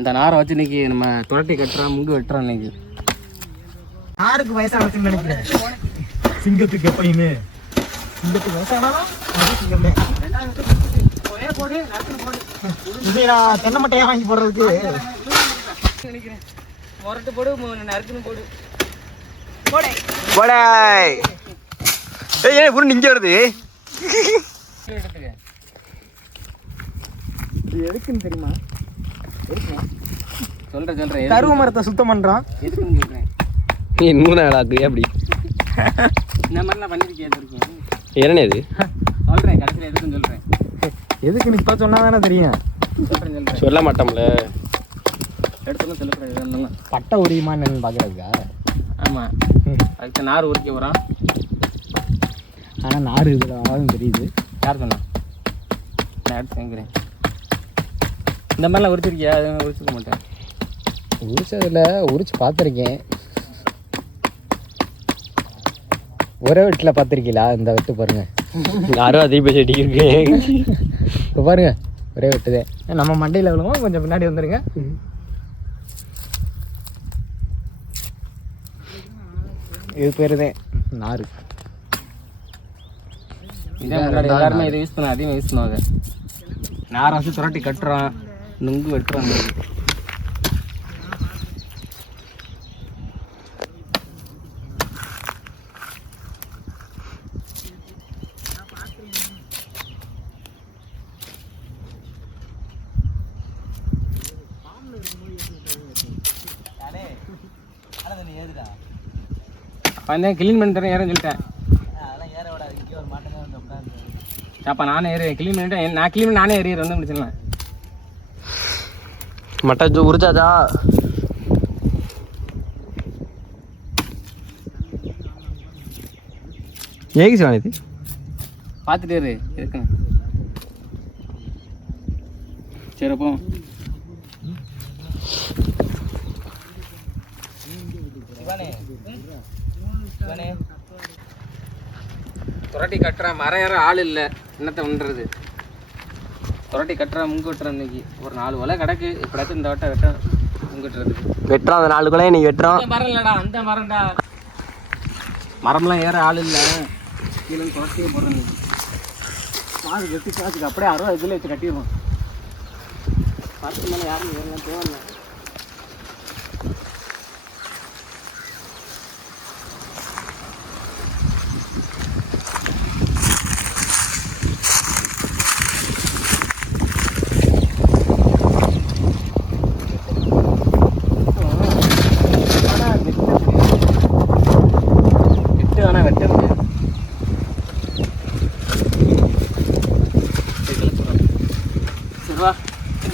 இந்த நாரை வச்சு இன்னைக்கு நம்ம துரட்டி கட்டுறோம், முங்கு வெட்டுறோம். இன்னைக்கு யாருக்கு வயசானதுன்னு நினைக்கிறேன்? சிங்கத்துக்கு எப்பயுமே சிங்கத்துக்கு வயசானாலும் தென்னை மட்டையா வாங்கி போடுறதுக்கு நினைக்கிறேன். முரட்டு போடு, நறுக்குன்னு போடு. போடே ஏய் புரு நிங்க வருது. இது எதுக்குன்னு தெரியுமா? சொல்றேன். கருவ மரத்தை சுத்தம் பண்றான். எதுக்குன்னு சொல்றேன். நீ இன்னும் ஆளாக்கு அப்படி இந்த மாதிரிலாம் பண்ணிருக்கேன். என்ன இது சொல்றேன், கடைசியில் எதுக்குன்னு சொல்றேன். எதுக்குன்னு இப்ப சொன்னா தானே தெரியும். சொல்றேன். சொல்ல மாட்டோம்ல. எடுத்துலாம் சொல்லக்கூடாது. பட்டை உரியுமான்னு பாக்குறதுக்கா? ஆமா, அதுக்கு நார் உரிக்க வரான். ஆனா நாறு இதுல ஆகும் தெரியுது. யார் சொன்னா? நான் எடுத்து வாங்கிறேன். இந்த மாதிரிலாம் உரிச்சிருக்கியா? அது உரிச்சிக்க மாட்டேன். உரிச்சதுல உரிச்சு பார்த்துருக்கேன். ஒரே வெட்டில் பார்த்துருக்கீங்களா? இந்த வெட்டு பாருங்க. யாரும் அதிக பேசி அடிக்கிறேன். இப்போ பாருங்க, ஒரே வெட்டுதே. நம்ம மண்டையில் விழுவோம். கொஞ்சம் பின்னாடி வந்துருங்க. இது பேருதே நாறு. இதே முன்னாடி எல்லாருமே இதை யூஸ் பண்ண, அதிகமாக யூஸ் பண்ணுவாங்க. நாரை வச்சு துரட்டி கட்டுறான், நுங்கு வெட்டுறான். அப்போ கிளீன் பண்ணி தரேன், ஏறன்னு சொல்லிட்டேன். அப்போ நானே ஏறி க்ளீன் பண்ணிவிட்டேன். நான் க்ளீன் பண்ணி நானே ஏறிடுறேன். வந்து முடிச்சிடலாம். மட்டை உரிச்சாச்சா? ஏகி சாணி பார்த்துட்டு இரு, இருக்குன்னு. சரி, அப்போ துரட்டி கட்டுறான். மரம் ஏற ஆள் இல்லை, என்னத்தை பண்ணுறது? துரட்டி கட்டுறான், முங்கு வெட்டுறான். இன்னைக்கு ஒரு 4 வலை கிடக்கு. எப்படியாச்சும் இந்த வட்டை வெட்ட முங்குட்டுறதுக்கு வெட்டுறோம். அந்த 4 குலையை நீ வெட்டுறோம். மரம் இல்லைடா, அந்த மரம்டா. மரம்லாம் ஏற ஆள் இல்லை, கீழே துரட்டியே போடுறேன். பாது வெட்டி பாத்துக்கு அப்படியே 60 இதில் வச்சு கட்டிடுவோம். 10 மேலே யாரும் ஏறலாம் தேவையில்லை.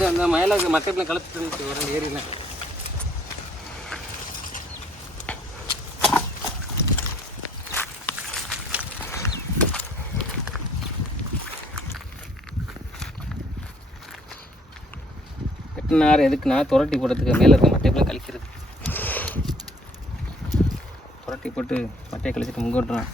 அந்த மயில மட்டைப்பில் கலப்பிட்டு வர ஏறில வெட்டினார். எதுக்குன்னா துரட்டி போடுறதுக்கு, மேலே இருக்க மட்டைப்பில் கழிக்கிறது. துரட்டி போட்டு மட்டையை கழிச்சிட்டு முங்க விட்டுறான்.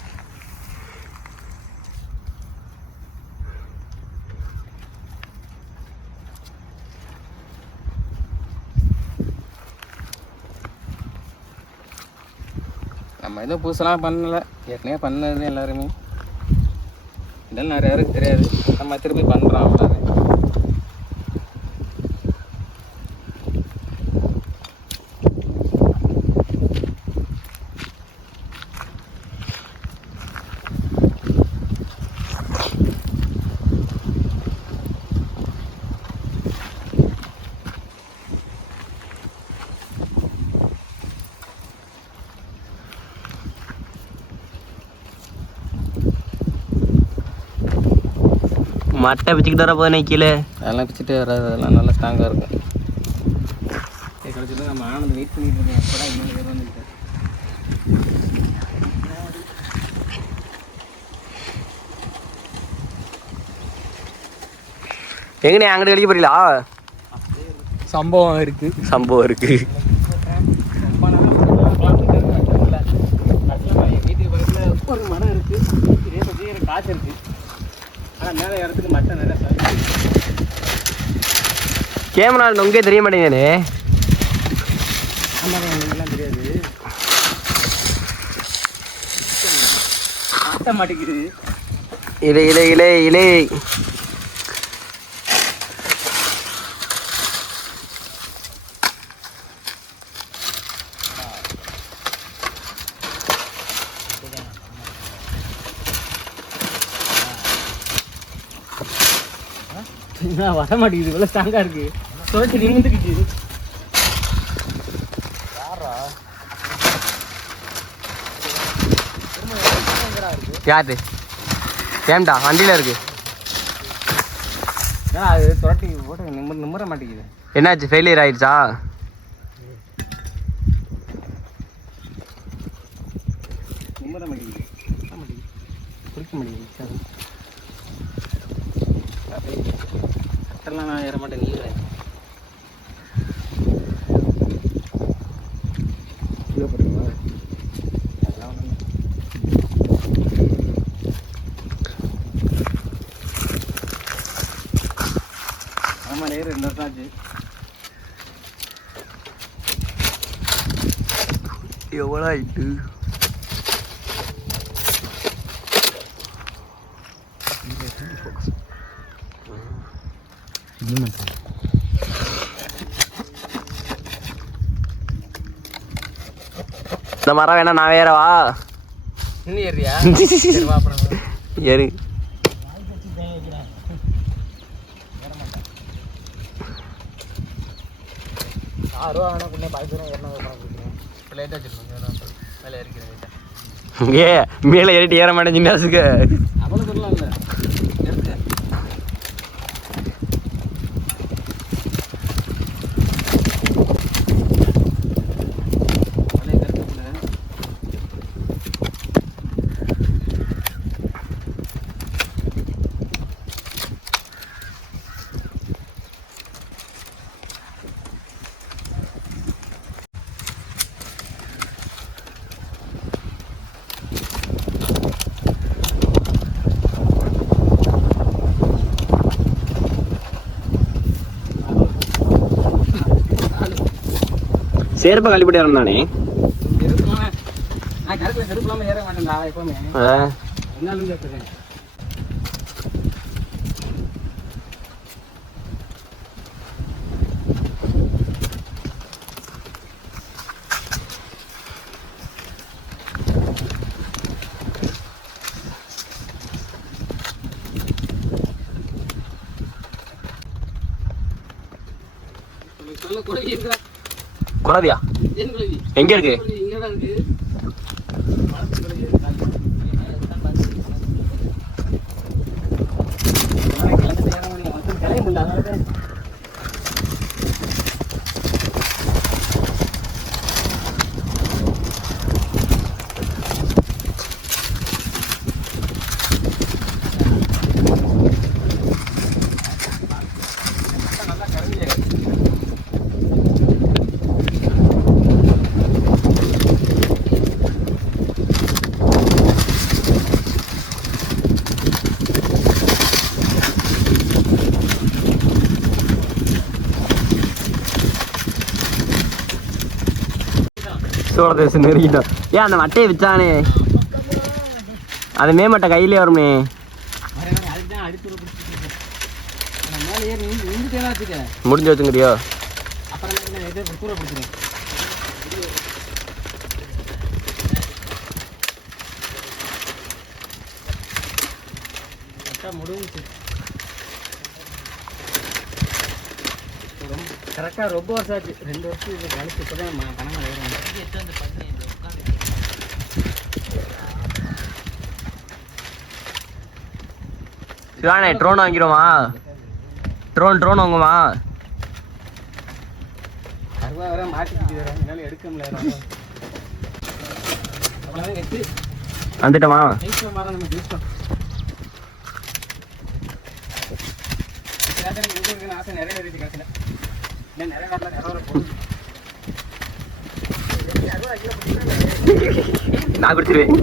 நம்ம எதுவும் புதுசெல்லாம் பண்ணலை, ஏற்கனவே பண்ணது எல்லாருமே. இதெல்லாம் நிறைய பேருக்கு தெரியாது. நம்ம திருப்பி பண்ணுறோம் அவ்வளோதான். மட்டை பிச்சுக்கிட்டு வர போதுனே கீழே. அதெல்லாம் பிச்சுட்டு வராது, அதெல்லாம் நல்லா ஸ்ட்ராங்காக இருக்கும். கிடச்சிட்டு நம்ம ஆனந்த் வெயிட் பண்ணிட்டு இருக்கோம். அப்போ தான் இன்னொரு பேர் வந்துருக்கு. எங்கண்ணே அங்கிட்டு கழிக்க போறீங்களா? சம்பவம் இருக்கு. வீட்டுக்கு பக்கத்தில் ஒரு மரம் இருக்குது, காசு இருக்குது. ஆனால் மேலே இடத்துக்கு மட்டை நிறைய கேமரா நொங்கே தெரிய மாட்டேங்குது. ஆமாம் எல்லாம் தெரியாது. ஆட்ட மாட்டேங்குது. இலை இலை இலை இலை. வர மாட்டேங்குது. இவ்வளோ ஸ்ட்ராங்காக இருக்கு. துவைச்சு நிமிந்துக்குச்சு. யாரு ஏம்டா வண்டியில் இருக்கு. அது துரட்டி போட்டு நிம்மற மாட்டேங்குது. என்னாச்சு ஃபெயிலியர் ஆயிடுச்சா? நிம்மற மாட்டேங்குது. குளிக்க மாட்டேங்குது. கட்டெல்லாம் நான் ஏற மாட்டேன். நீ ஆமாம் ஏறு 2 வருஷம் ஆச்சு. எவ்வளோ ஆயிட்டு? இந்த மரம் வேணா நான் வேறவா? இன்னும் ஏறியா? ஏறு. ஏ மேலே ஏறிட்டு ஏற மாட்டேன் சின்னாசுக்கு. அவ்வளோ தூரம் இல்லை. செருப்பை கழிப்பிட்டு இறந்தானே. நான் கருப்பில் செருப்பு இல்லாமல் ஏற மாட்டேன்டா எப்பவுமே. என்னாலும் கேட்குறேன். குறதியா எங்க இருக்கு? சோளத்தை நெருங்கிட்டோம். ஏன் அந்த மட்டையை வச்சானே அது மேம்பட்ட கையிலே வருமே. முடிஞ்சு வச்சுங்கிறியோ? கரெக்டாக ரொம்ப வருஷம் ஆச்சு. 2 வருஷம் இது கழிச்சு இப்போ தான் பணங்கள் ஏறும். சிவானே ட்ரோன் வாங்கிடுமா? ட்ரோன் வாங்குமா? அருவா வர மாட்டிக்கிட்டு வரேன். என்னால் எடுக்க முடியல. அவ்வளோதான் கட்டு வந்துட்டோமா? மரம் நம்ம ஜூஸ்டம் ஆசை நிறைய காசுல நிறைய காட்டில் நிறைய போகுது. நான் குடிச்சிருவேன்.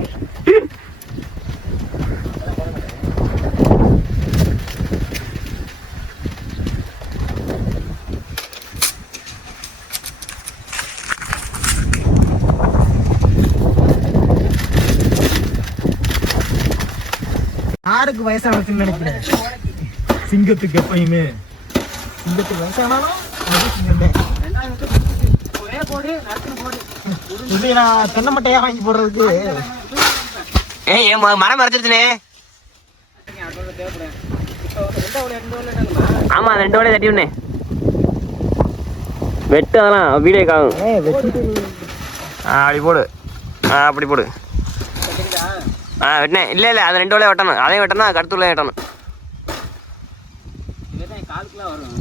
மாடுக்கு வயசானதுன்னு நினைக்கிறேன். சிங்கத்துக்கு எப்பயுமே சிங்கத்துக்கு வயசானாலும் அது சிங்கமே. ஒரே போடு நடத்துன போடு. இது நான் தென்னை மட்டையா வாங்கி போடுறதுக்கு. ஏய் மரம் மறைச்சிருச்சுனே. அதோட தேவைப்படுறேன். இப்போ 2 ஓலை ஆமா 2 ஓலை தட்டி விடனே. வெட்டு அதெல்லாம் வீடியோ காணும். வெட்டிட்டு அப்படி போடு. அப்படி போடு. வெட்டினேன். இல்லை அது 2 ஓலையை வெட்டணும். அதையும் வெட்டணும், கடுத்துள்ள வெட்டணும். இதுதான் காலுக்குலாம் வரும்.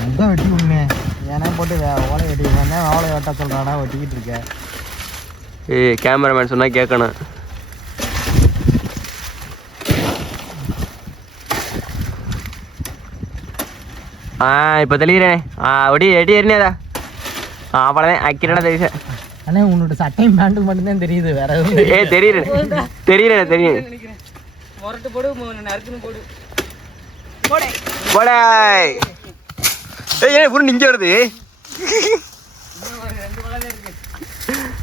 நொங்க வெட்டி விடுனே. ஏன்னா போட்டு ஓலை வெட்டி வந்தேன். ஓலை வெட்ட சொல்றானா வெட்டிக்கிட்டு இருக்கேன். ஏய் கேமராமேன் சொன்னா கேட்கணும். இப்போ தெளிகிறேனே. ஒடி எடி ஏறினேதா. அவ்வளோதான் அக்கிரடா தெரியுது. அண்ணே உன்னோட சட்டையும் பேண்ட்டு மட்டும்தான் தெரியுது, வேற எதுவும் ஏய் தெரியுறேன் தெரியும். நினைக்கிறேன். முரட்டு போடு, நறுக்குன்னு போடு. போடே. போடா. ஏய் புரு நிங்க வருது.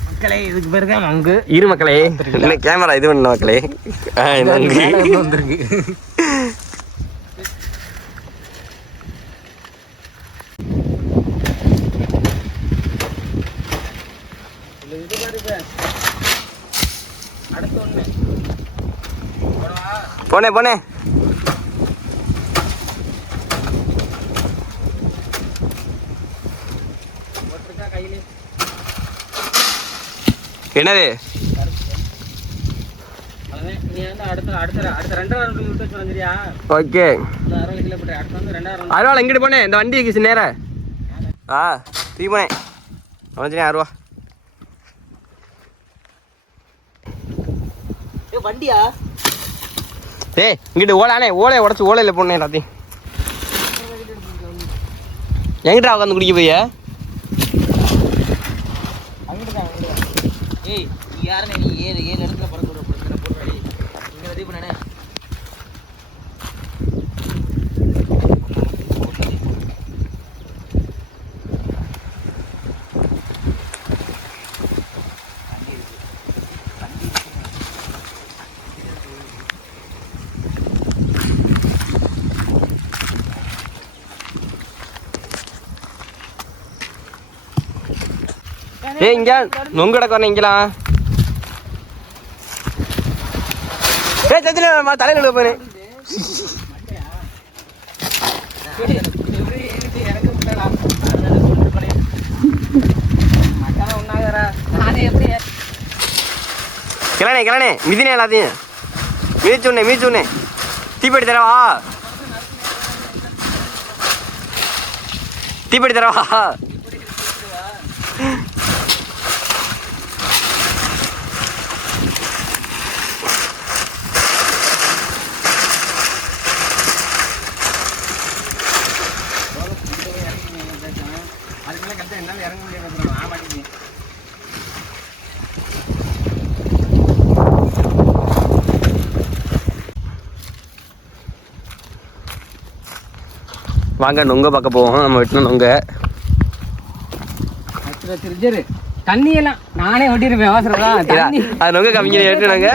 மக்களே இதுக்கு பேர் தான் மங்கு. இரு மக்களே. இல்லை கேமரா இது பண்ண மக்களே. வந்துருக்கு. அடுத்து ஒண்ணு போனே கையிலே என்னது? நீ வந்து அடுத்த 2 வாரம் விட்டு வச்சு வந்துறியா? ஓகே. 60 கிலோ போட்டு அடுத்து வந்து 2 வாரம். அருவா எங்கிட்டு போனேன்? இந்த வண்டி இருக்கு நேரா. தூக்கி போனேன். அவனே 6 ரூபா. வண்டியா? ஏய் இங்கிட்டு ஓலையை உடச்சு ஓலையில் போனேன் எல்லாத்தையும். எங்கிட்டா உட்காந்து குடிக்க போய்? ஏய் யாருன்னு நீ ஏழு இடத்துல போடுறாடி இங்க ரெடி பண்ணனே. ஏய் இங்க நொங்கு கிடக்கு இங்கலாம். ஏய் தத்தில தலையில போறேன். கிளனே மிதினே எல்லாத்தையும் மீச்சுண்ணே தீப்பெட்டி தரவா? வாங்க நொங்க பார்க்க போவோம். நம்ம வெட்டின நொங்க தண்ணியெல்லாம் நானே வெட்டிருப்பேன். அவசரம் அது நொங்க கம்மிங்க வெட்டினாங்க.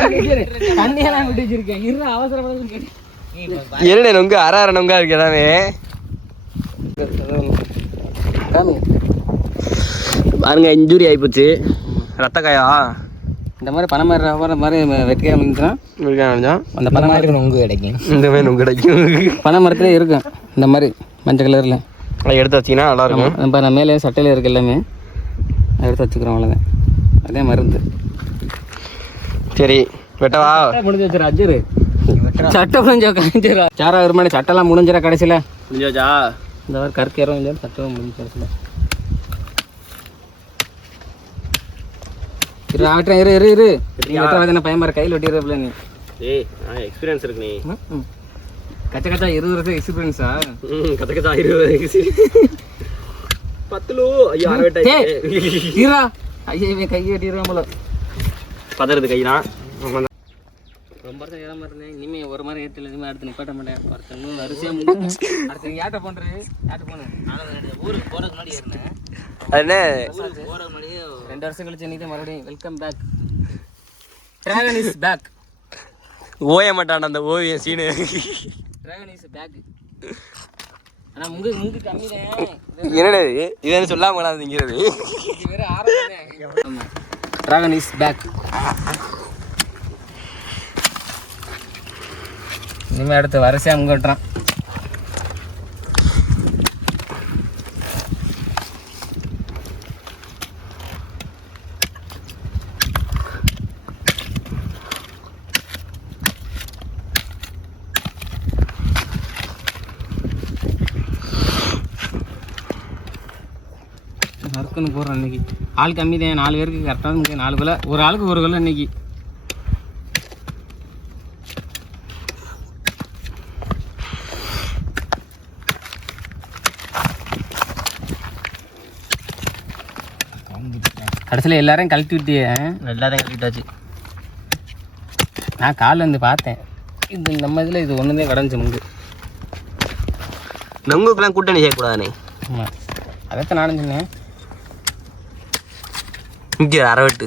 தண்ணியெல்லாம் விட்டு வச்சிருக்கேன். இரு அவசரம் என்னடே நொங்க அரை நொங்கா இருக்கு எல்லாமே. பாருங்க இன்ஜூரி ஆகிப்போச்சு. ரத்த காயா இந்த மாதிரி பனை மாதிரி வெட்டிக்காய் இருந்துச்சுன்னா அந்த பனை மாதிரி நொங்கு கிடைக்கும். இந்த மாதிரி நொங்கு கிடைக்கும். பனை மரத்துலேயே இருக்கும் இந்த மாதிரி மஞ்சள் கலரில். அதை எடுத்து வச்சிங்கன்னா நல்லாயிருக்கும். இப்போ நான் மேலே சட்டையில் இருக்குது எல்லாமே எடுத்து வச்சுக்கிறோம். அவ்வளோதான், அதே மருந்து. சரி வெட்டவா? முடிஞ்சு வச்சுரு அஜரு சட்டை முடிஞ்சா சாரா ஒரு மாதிரி சட்டைலாம் முடிஞ்சிடா கடைசியில். முடிஞ்சாச்சா? இந்த மாதிரி கருக்கு இறங்க சட்டம் முடிஞ்சு கடைசியில். இரு பயமா கையில் வெட்டிடுறப்பல நீ. ஏய் எக்ஸ்பீரியன்ஸ் இருக்கு நீ. கச்சா 20 வருஷம் எக்ஸ்பீரியன்ஸா? கச்சா 20 10 ஐயோ அரை வெட்ட ஐயோ கை வெட்டிடுறான் போல. பதறது கைதான். ரொம்ப வருஷம் ஏற மாதிரி இருந்தேன். இனிமேல் ஒரு மாதிரி ஏற்றில் இனிமேல் அடுத்து நிப்பாட்ட மாட்டேன். ஒருத்தங்க அரிசியாக அடுத்து ஏட்ட பண்ணுறது ஏட்ட போனேன். ஆனால் ஊருக்கு போகிறதுக்கு முன்னாடி ஏறினேன். அது என்ன போகிறதுக்கு முன்னாடியே 2 வருஷம் கழிச்சு நீ தான் மறுபடியும் welcome back. Dragon is back. ஓய மாட்டான் அந்த ஓவியம் சீனு. Dragon is back. ஆனா முங்கு கம்மி தான். என்னடா இது சொல்லாம திங்கிறது. இது வேற ஆரம்பமே. ஆமா. Dragon is back. இனிமே அடுத்து வரிசையா முங்க விட்டுறான். நறுக்குன்னு போடுறோம் இன்னைக்கு. ஆள் கம்மி தான், 4 பேருக்கு கரெக்டாக முடியும். 4 கிலோ, ஒரு ஆளுக்கு 1 கிலோ இன்னைக்கு. கடைசியில் எல்லாரையும் கழட்டி விட்டியே. எல்லாத்தையும் கட்டிட்டாச்சு. நான் காலில் வந்து பார்த்தேன், இது நம்ம இதில் இது ஒன்று தான் கடைஞ்சி முங்கு. நொங்குக்கெல்லாம் கூட்டணி செய்யக்கூடாதுண்ணே. ஆமாம், அதைத்தான் நானும் சொன்னேன். இங்கே அரவட்டு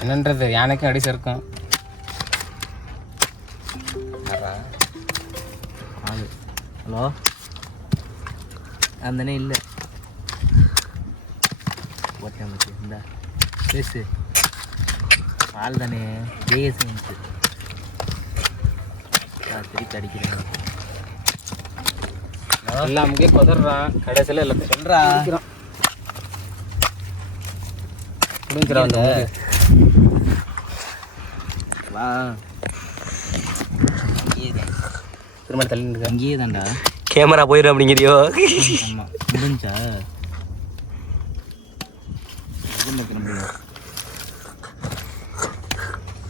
என்னன்றது யானைக்கும் அடிச்சு இருக்கும். ஹலோ, அந்தனே இல்லை. ஓட்டேன் மச்சி, இந்த பேசு. ஆள் தானே ஜேஎஸ் வந்துச்சு. திருப்பி அடிக்கிறேன். எல்லாம் முக்கிய கொதறான். கடைசியில் எல்லாத்தையும் சொல்கிறா புரிஞ்சிடா வந்து வா. திரும்ப தள்ளி அங்கேயே தான்டா கேமரா போயிடும் அப்படிங்கிறியோ? ஆமாம், முடிஞ்சா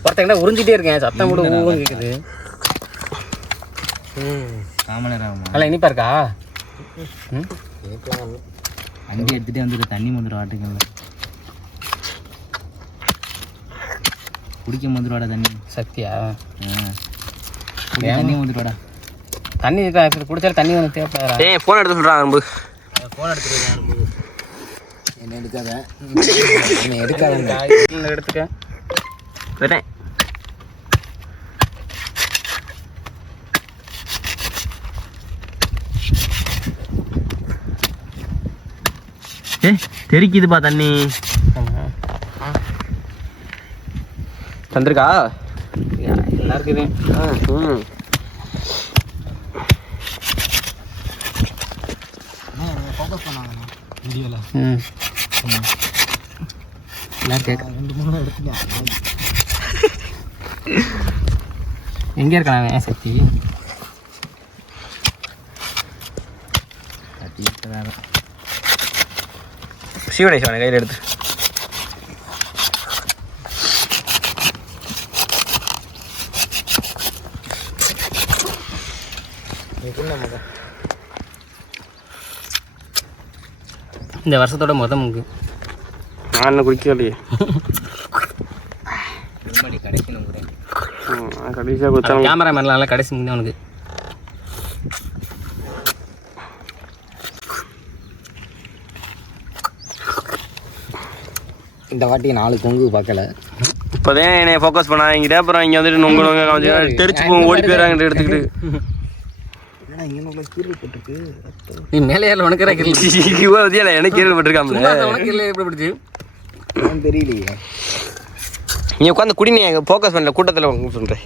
ஒருத்தங்கிட்ட உறிஞ்சிட்டே இருக்கேன். சத்தம் கூட ஊன்னு கேட்குது. காமலராமா நல்லா இனிப்பா இருக்கா? அங்கே எடுத்துகிட்டே வந்துட்டு தண்ணி வந்துடும் வாட்டுக்கல்ல. குடிக்க வந்துடுவாடா தண்ணி. சக்தியா? தண்ணி வந்துடுவாடா. தண்ணி குடிச்சாலும் தண்ணி ஒன்று தேவைப்படுறா. ஏன் ஃபோன் எடுத்து சொல்கிறான் அன்பு. ஃபோன் எடுத்துட்டு என்ன எடுக்காத, என்ன எடுக்காத, எடுத்துக்க வரேன். தெரிக்குதுப்பா தண்ணி. தந்திருக்கா எல்லாருக்குது. ஃபோக்கஸ் பண்ணாங்க வீடியோவில். எல்லாம் கேட்க 2-3 எடுத்துட்டேன். எங்கே இருக்காங்க சக்தி? சிவனேஸ்வரனை கையில் எடுத்து இந்த வருஷத்தோட முங்கு நான் என்ன குடிக்கலையே. கடைசி கடைசியாக கொடுத்தா கேமராமேன்லாம் கடைசி முன்னே அவனுக்கு. இந்த வாட்டி 4 கொங்கு பார்க்கல. இப்போதான் என்னை ஃபோக்கஸ் பண்ணாங்கிட்ட, அப்புறம் இங்கே வந்துட்டு நொங்க தெரிச்சு போங்க, ஓடி போயிடறாங்க எடுத்துக்கிட்டு. நீ மேலே ஏறல, உனக்கு எனக்கு கேள்விப்பட்டிருக்காமல. தெரியலையே. நீ உட்காந்து குடி, நீ ஃபோக்கஸ் பண்ணல கூட்டத்தில் சொல்கிறேன்.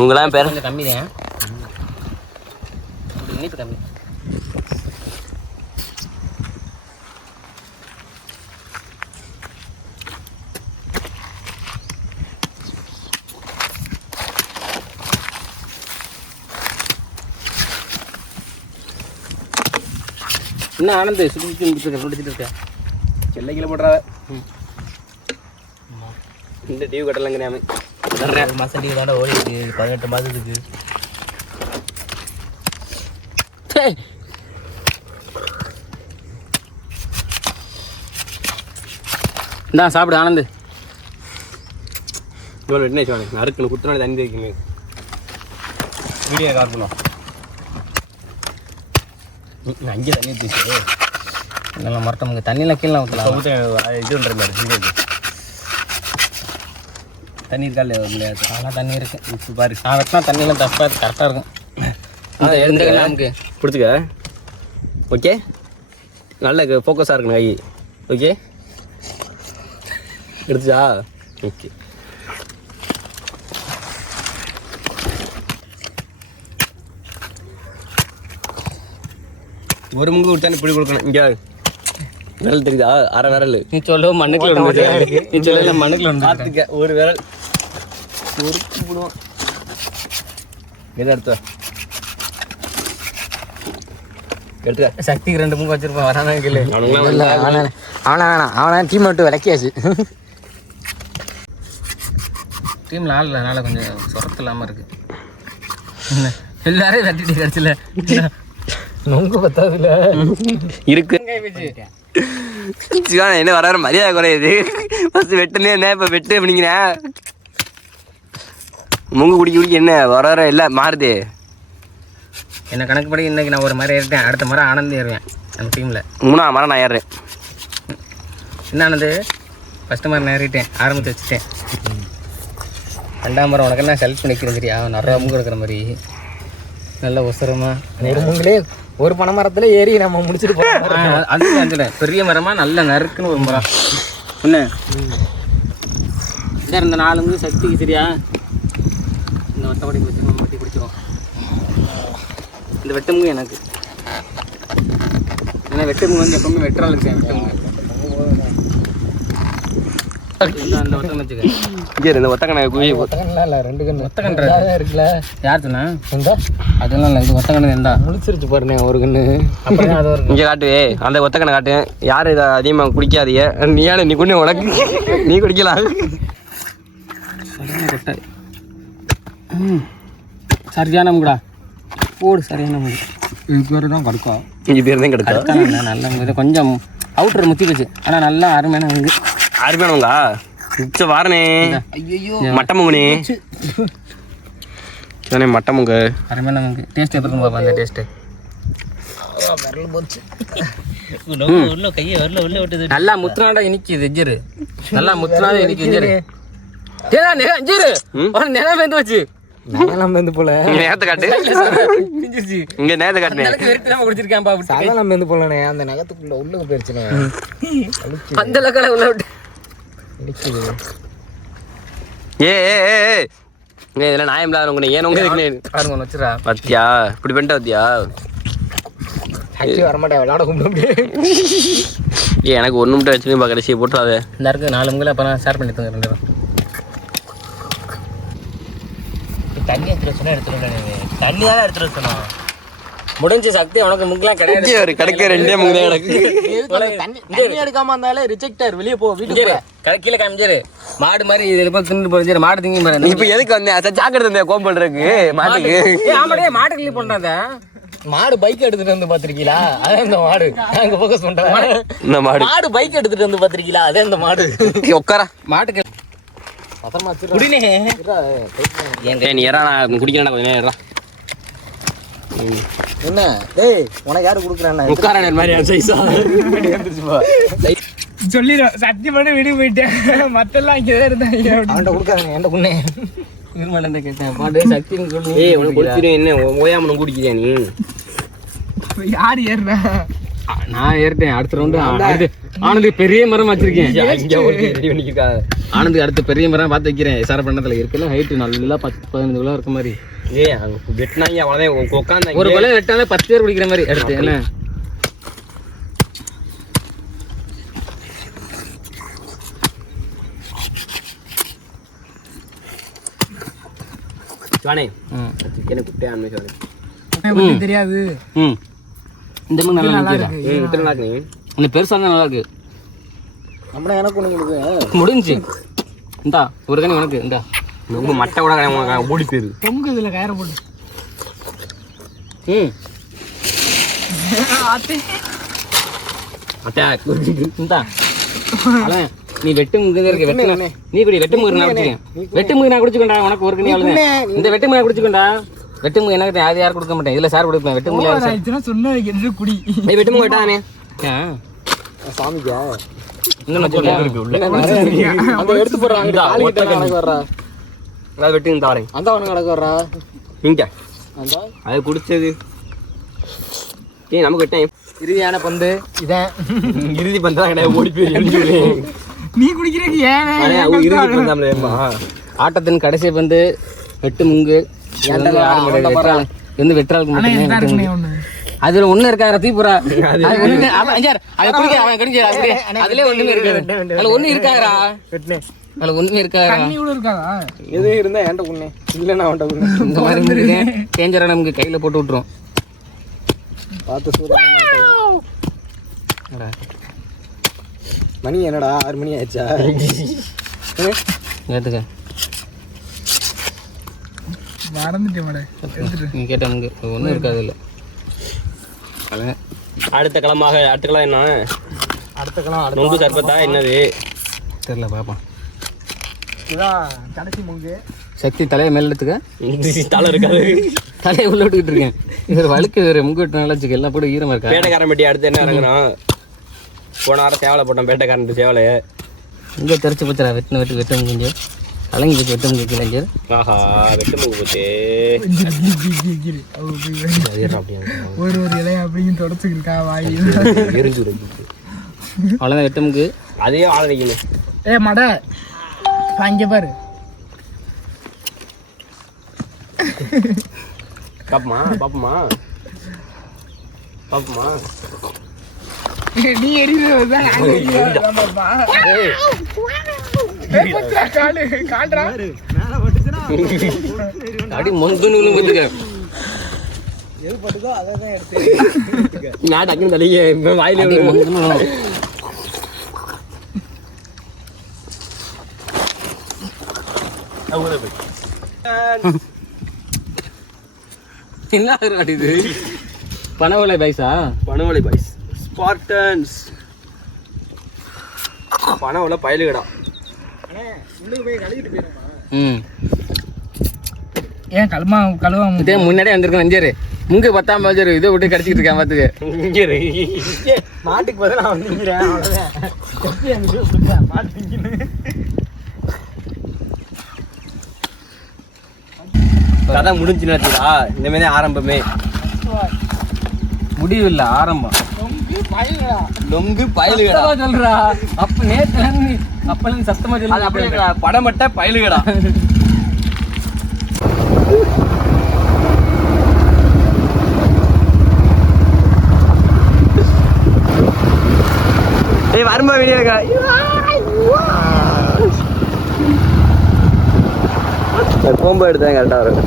உங்களாம் பேர் கொஞ்சம் கம்மி தான், இனிப்பு கம்மி. என்ன ஆனந்த் சுற்றி முடிச்சுட்டு இருக்க? செல்லை கீழே போடுறாத. இந்த டிவி கட்டலங்கிறாமே. 1 மாதம் டிவி தாண்டா ஓடிருக்கு, 18 மாதத்துக்கு. இந்தா சாப்பிடு ஆனந்த். இவ்வளோ என்ன சொல்லுங்க, நறுக்குன்னு குத்துனால தண்ணி வைக்கணும். வீடியோ கால் பண்ணுவோம். அங்கே தண்ணி ஊற்றிச்சு. நல்லா மரட்டமுங்க தண்ணியெலாம் கீழே ஊற்றலாம் இது பண்ணுற மாதிரி தண்ணி இருக்கா இல்லையா? அதெல்லாம் தண்ணி இருக்குது. இப்போ பாரு நான் வெட்டினா தண்ணியெலாம் தப்பாக கரெக்டாக இருக்கும். எழுந்துக்கலாம் நமக்கு பிடிச்சிக்க. ஓகே, நல்ல ஃபோக்கஸாக இருக்கணும் கை. ஓகே, எடுத்துச்சா? ஓகே. ஒரு முங்கு கொடுத்தானே இப்படி கொடுக்கணும். இங்கே விரல் தெரியுதா? அரை விரல். நீ சொல்ல மண்ணுக்குள்ள ஒன்று, நீ சொல்ல மண்ணுக்குள்ள ஒன்று. பார்த்துக்க, ஒரு விரல் ஒரு போடுவோம். எதை எடுத்து எடுத்துக்க. சக்திக்கு 2 முகம் வச்சிருப்பான். வரானா கேளு. அவனுங்களாம் அவனா டீம் விட்டு விளக்கியாச்சு. டீமில் ஆள் இல்லைனால கொஞ்சம் சொரத்து இல்லாமல் இருக்கு. எல்லாரையும் வெட்டிட்டு கிடச்சில நொங்கு பத்தாதுல இருக்கு. என்ன வர மரியாதை குறையுது. ஃபர்ஸ்ட் வெட்டுனே என்ன இப்போ வெட்டு அப்படிங்கிறேன். முங்கு குடிக்க என்ன வர இல்லை மாறுது. என்ன கணக்குப்படி இன்னைக்கு நான் ஒரு மாதிரி ஏறிட்டேன். அடுத்த முறை ஆனந்த் ஏறுவேன் நம்ம டீமில். 3ஆம் மரம் நான் ஏறுறேன். என்ன ஆனது? ஃபஸ்ட்டு மாதிரி நான் ஏறிட்டேன், ஆரம்பித்து வச்சுட்டேன். 2ஆம் மரம் உனக்கு என்ன செலக்ட் பண்ணிக்கிறேன் சரியா? நிறையா முங்கு எடுக்கிற மாதிரி நல்ல உசரமாக ஒரு முங்கிலே ஒரு பனை மரத்தில் ஏறி நம்ம முடிச்சுட்டு போகிறோம். அது அஞ்சில் பெரிய மரமாக நல்ல நறுக்குன்னு ஒரு மரம் என்ன இந்த 4 முங்கு சக்திக்கு சரியா? இந்த வட்டப்படி பிடிச்சிருவோம், மட்டி பிடிச்சிரும். இந்த வெட்டுமுங்க எனக்கு ஏன்னா வெட்டுமுங்க வந்து எப்பவுமே வெட்டுறாள் இருக்கேன். வெட்டுமுங்க அந்த ஒத்தம் வச்சுக்க. இங்கே இந்த ஒத்தக்கணை குவி ஒத்தக்கண்ணா இல்லை, 2 கண்ணு ஒத்தக்கன்ற இருக்குல்ல. யார் சொன்னா? அதெல்லாம் இல்லை, இது ஒத்தக்கண்ணு இருந்தா முடிச்சிருச்சு பாருண்ணே ஒரு கண்ணு. அப்படியே அது ஒரு இங்கே காட்டுவே, அந்த ஒத்தக்கணை காட்டு. யாரும் இதை அதிகமாக குடிக்காதீங்க. நீயான நீ குண்ணு உனக்கு நீ குடிக்கலாம். கொட்டை சரியான முடா போடு. சரியான முடி. இது பேர் தான் கடுக்கா. இது பேர் தான் கிடைக்கா. நல்ல இது கொஞ்சம் அவுட்டர் முத்தி போச்சு. ஆனால் நல்லா அருமையான முங்கு. அருமையானவங்க மிச்ச வாரனே. ஐயோ மட்டமுங்கனே சொன்னே மட்டமுங்க. அருமையான முங்கு. டேஸ்ட் எப்படி இருக்கும் பாப்பா? அந்த டேஸ்ட்டு நல்லா முத்துனாடா இனிக்கு வெஜ்ஜரு. நல்லா முத்துனாத இனிக்கு வெஜ்ஜரு. நிலம் வந்து வச்சு நகலாம் வந்து போல நேரத்தை காட்டு. இங்க நேரத்தை காட்டு. குடிச்சிருக்கேன் பா. சகலம் வந்து போலனே அந்த நகத்துக்குள்ள உள்ள போயிருச்சுனே. அந்த லக்கல உள்ள விட்டு ஏ ஏ ஏ இதெல்லாம் நாயம் இல்லாத உங்க ஏன் உங்க பாருங்க வச்சுரா. பத்தியா இப்படி பண்ணிட்டு பத்தியா? ஆக்சுவலி வர மாட்டேன், விளையாட கும்பிட்டு. ஏ எனக்கு 1 நிமிஷம் வச்சுன்னு கடைசியை போட்டுறாது. இந்த இருக்கு 4 முங்களை அப்போ நான் ஷேர் பண்ணிட்டுங்க 2 பேரும். தண்ணி எடுத்துகிட்டு சொன்னா எடுத்துகிட்டு தண்ணி தானே எடுத்துகிட்டு சொன்னோம். முடிஞ்சு சக்தி உனக்கு முங்கெல்லாம் கிடையாது. ஒரு கடைக்கு 2 முங்க தான் கிடக்கு. தண்ணி எடுக்காம இருந்தாலே ரிஜெக்டர் வெளியே போ. வீட்டுக்கு கீழே காமிச்சாரு மாடு மாதிரி இதில் போய் தின்னு போய் மாடு திங்கி பாரு. இப்போ எதுக்கு வந்தேன்? ஜாக்கிரதை இருந்தேன் கோம்பல் இருக்கு மாட்டுக்கு. ஆமாடே மாடு கிளி பண்றாத. மாடு பைக் எடுத்துட்டு வந்து பாத்திருக்கீங்களா? அதே இந்த மாடு அங்க ஃபோக்கஸ் பண்றேன். இந்த மாடு பைக் எடுத்துட்டு வந்து பாத்திருக்கீங்களா? அதே இந்த மாடு உட்காரா மாட்டுக்கு குடினே. நீ ஏறா நான் குடிக்கிறேன் கொஞ்சம் நேரம். என்ன டேய் உனக்கு யாரு குடுக்குறானே? உட்கார மாதிரி சைஸா சொல்லிடும் சத்தியம் பண்ணி விடு போயிட்டேன். மத்தெல்லாம் இங்கதான் இருந்தாங்க. அவன்கிட்ட கொடுக்காங்க என்கிட்ட குண்ணே இருமல கேட்டேன். பாட்டு சக்தி சொல்லு. ஏய் உனக்கு கொடுத்துரு. என்ன ஓயாம குடிக்கிறியா நீ? யார் ஏறுறா? நான் ஏறிட்டேன். அடுத்த ரவுண்டு ஆனந்துக்கு பெரிய மரம் வச்சிருக்கேன். ஆனந்துக்கு அடுத்த பெரிய மரம் பார்த்து வைக்கிறேன். சார பண்ணத்துல இருக்குல்ல ஹைட்டு நல்லா 10-15 கிலோ இருக்க மாதிரி. ஏய் வெட்டினாங்க அவ்வளோதான் உட்காந்து ஒரு கொலை வெட்டாலே 10 பேர் குடிக்கிற மாதிரி அடுத்து என்ன? வானே சிக்கனை குட்டே ஆரம்பிச்சு தெரியாது. இந்த மாதிரி நல்லா இருக்கு. இந்த பெருசா நல்லா இருக்கு. நம்மள எனக்கு ஒண்ணு முடிஞ்சு இந்தா ஒரு கணி உனக்கு இந்தா. ரொம்ப மட்டை கூட ஓடி போயிரு. பொங்கு இதுல கயிறு போட்டு. இந்தா நீ வெட்டு முங்க இருக்கு. வெட்டு நீ குடி. வெட்டு முங்க நான் குடிச்சிருக்கேன். வெட்டு முங்க நான் குடிச்சுக்கொண்டா. உனக்கு ஒரு கணி அவ்வளவு. இந்த வெட்டு முங்க குடிச்சுக்கொண்டா. வெட்டு முங்க எனக்கு அது யாரும் கொடுக்க மாட்டேன். இதுல சார் கொடுப்பேன். வெட்டு முங்க சொன்ன குடி. வெட்டு முங்க வெட்டானே சாமிக்கா இன்னும் வச்சிருக்கேன். அந்த எடுத்து போடுறாங்க காலி கிட்ட கணக்கு வர்றா அதாவது வெட்டி இந்த வரேன் அந்த அவனுக்கு கணக்கு வர்றா இங்க அந்த அது குடிச்சது ஏய் நமக்கு வெட்டேன் இறுதியான பந்து இதான் இறுதி பந்தா கிடையாது ஓடி போய் நீ குடிக்கிறீங்க ஏன் இறுதி பந்தாம ஆட்டத்தின் கடைசி பந்து வெட்டு முங்கு. வந்து வெற்றாளுக்கு மட்டும் அதுல ஒண்ணு இருக்காரு தீபுரா அதுல ஒண்ணுமே இருக்காது. அதுல ஒண்ணு இருக்காரா அதுல ஒண்ணுமே இருக்காரா எது இருந்தா ஏன்ட்ட பொண்ணு இல்லைன்னா அவன்கிட்ட பொண்ணு இந்த மாதிரி டேஞ்சரா நமக்கு கையில போட்டு விட்டுரும். பார்த்து சூடான மணி என்னடா 6 மணி ஆயிடுச்சா கேட்டுக்க நீ கேட்ட முங்கு ஒன்றும் இருக்காது இல்லை. அடுத்த கிழமை என்ன அடுத்த கிழமை நொங்கு சர்பத்தா என்னது தெரியல பாப்பா. இதுதான் கடைசி முங்கு. சக்தி தலையை மேல எடுத்துக்க. தலை இருக்காது தலையை உள்ள விட்டுக்கிட்டு இருக்கேன். இது வழுக்கு வேறு முங்கு விட்டுனால வச்சுக்க எல்லாம் போட்டு ஈரமா இருக்கா. பேட்டைக்காரன் பெட்டி அடுத்து என்ன இறங்குறோம். போன வாரம் சேவலை போட்டோம் பேட்டைக்காரன் சேவலையை இங்கே தெரிச்சு போச்சுடா. வெட்டு முங்கிஞ்சு கலங்கி போச்சு. வெட்டு முங்கு கிளஞ்சு ஆஹா வெட்டு முங்கு போச்சு. ஒரு இலையை அப்படியும் தொடச்சுக்கிருக்கா வாய் எரிஞ்சு அவ்வளோதான் வெட்டு முங்கு. அதே ஆள் அடிக்கணும். ஏ மட அங்கே பாரு பாப்பமா பாப்பமா பாப்பமா நீ எரியுதான் அடி மொங்குன்னு பார்த்துக்க. எது பட்டுதோ அதை தான் எடுத்து நான் டக்குன்னு தலையே வாயில என்ன இது பனவளை பைசா பனவளை பாய்ஸ் ஸ்பார்டன்ஸ் பனவளை பயலுகடா. உள்ளுக்கு போய் கழுவிட்டு போயிருமா. ஏன் கழுவா இதே முன்னாடியே வந்திருக்கேன். நெஞ்சாரு முங்கு 10ஆம் பாஜரு இதை விட்டு கடிச்சிட்டு இருக்கேன் பார்த்துக்க. மாட்டுக்கு பதில் நான் வந்துக்கிறேன் அவ்வளோதான். மாட்டு கதை முடிஞ்சுனாச்சுடா. இனிமேல் ஆரம்பமே முடிவு இல்லை ஆரம்பம். நொங்கு பயலுகடா சொல்றா. அப்ப நேற்று அப்பெல்லாம் சத்தமா அது அப்படியே படமட்ட பயலுகடா. ஏய் வரும்பா வீடியோ எடுக்க. கோம்போ எடுத்தேன் கரெக்டாக வரும்.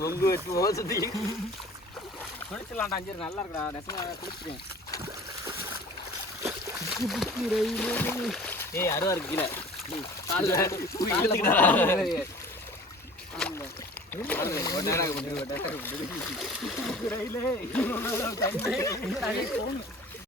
நொங்கு வச்சு மோசத்தி குளிச்சுலாம்டா. அஞ்சு நல்லா இருக்கா நெசமா குளிச்சுட்டேன். ஏய் அருவா இருக்கு கீழே. ரயிலே